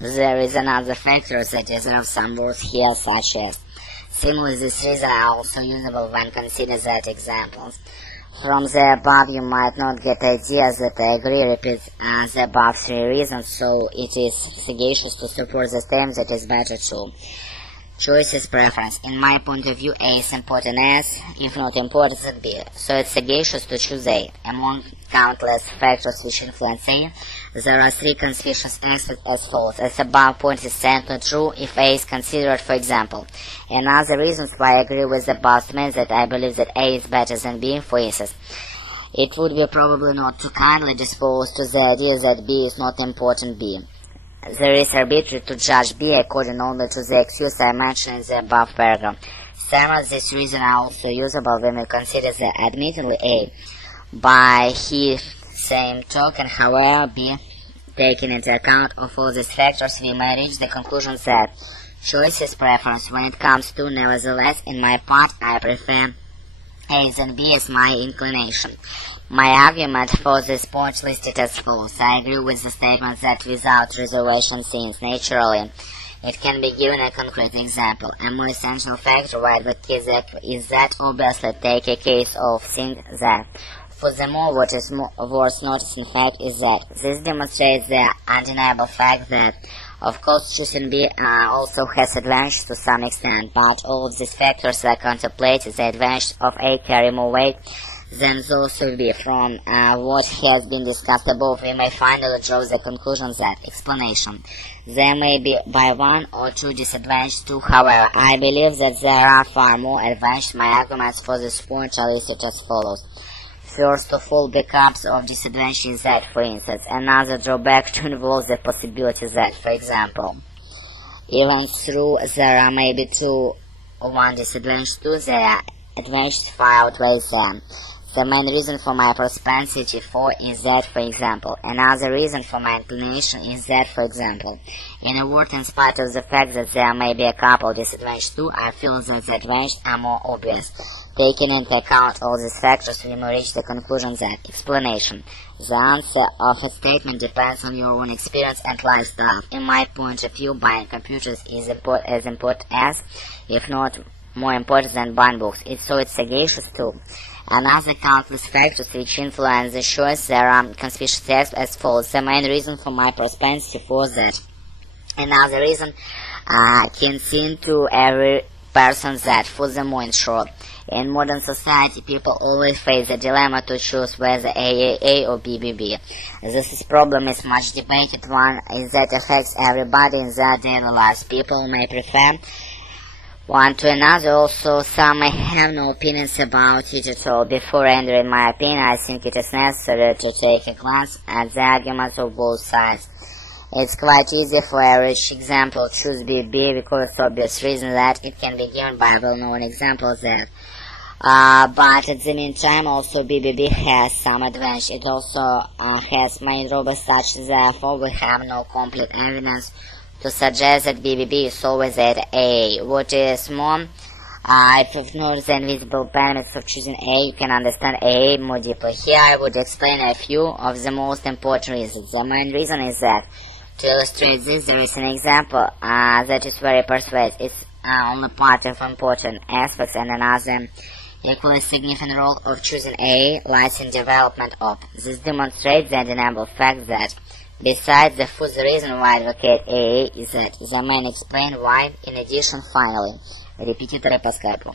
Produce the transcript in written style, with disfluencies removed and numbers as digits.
There is another factor that is of some words here, such as. Similarly, this reason are also usable when considered that examples. From the above, you might not get ideas that I agree repeat the above three reasons, so it is sagacious to support the statement that is better true. Choice is preference. In my point of view, A is important as, if not important, then B. So it's sagacious to choose A. Among countless factors which influence A, there are three conspicuous aspects as follows. As above point is not true if A is considered, for example. Another reasons why I agree with the above statement that I believe that A is better than B, for instance. It would be probably not too kindly disposed to the idea that B is not important B. There is arbitrary to judge B according only to the excuse I mentioned in the above paragraph. Some of these reasons are also usable when we consider the admittedly A. By his same token, however, B, taking into account of all these factors, we may reach the conclusion that choice is preference when it comes to, nevertheless, in my part, I prefer A than B as my inclination. My argument for this point listed as follows. I agree with the statement that without reservation since, naturally, it can be given a concrete example. A more essential factor why the case is that obviously take a case of think that. Furthermore, what is worth noticing fact is that this demonstrates the undeniable fact that, of course, choosing B also has advantage to some extent, but all of these factors that contemplate the advantage of A carry more weight than those of B. From what has been discussed above, we may finally draw the conclusion that explanation. There may be by one or two disadvantages too. However, I believe that there are far more advantages. My arguments for this point are listed as follows. First of all, the cause of disadvantage is that, for instance, another drawback to involve the possibility that, for example, even though there are maybe two or one disadvantage too, the advantages far outweigh them. The main reason for my propensity for is that, for example. Another reason for my inclination is that, for example. In a word, in spite of the fact that there may be a couple disadvantages too, I feel that the advantages are more obvious. Taking into account all these factors, we may reach the conclusion that explanation. The answer of a statement depends on your own experience and lifestyle. In my point of view, buying computers is as important as, if not more important than buying books. It's sagacious too. Another countless factors which influence the choice, there are conspicuous text as follows. The main reason for my propensity for that. Another reason can seem to every person that, furthermore, in short, in modern society, people always face the dilemma to choose whether A or B. This problem is much debated one is that affects everybody in their daily lives. People may prefer one to another. Also, some may have no opinions about it at all. Before rendering my opinion, I think it is necessary to take a glance at the arguments of both sides. It's quite easy for average example choose B because of obvious reason that it can be given by well-known examples that. But at the meantime, also B has some advantage. It also has main drawbacks such, therefore we have no complete evidence to suggest that B is always at A. What is more, if you've noticed the invisible benefits of choosing A, you can understand A more deeply. Here I would explain a few of the most important reasons. The main reason is that, to illustrate this, there is an example that is very persuasive. It's only part of important aspects, and another equally significant role of choosing A lies in development of. This demonstrates the undeniable fact that, besides the further reason why I advocate A is that the main explain why, in addition, finally, Репетиторы по Скайпу.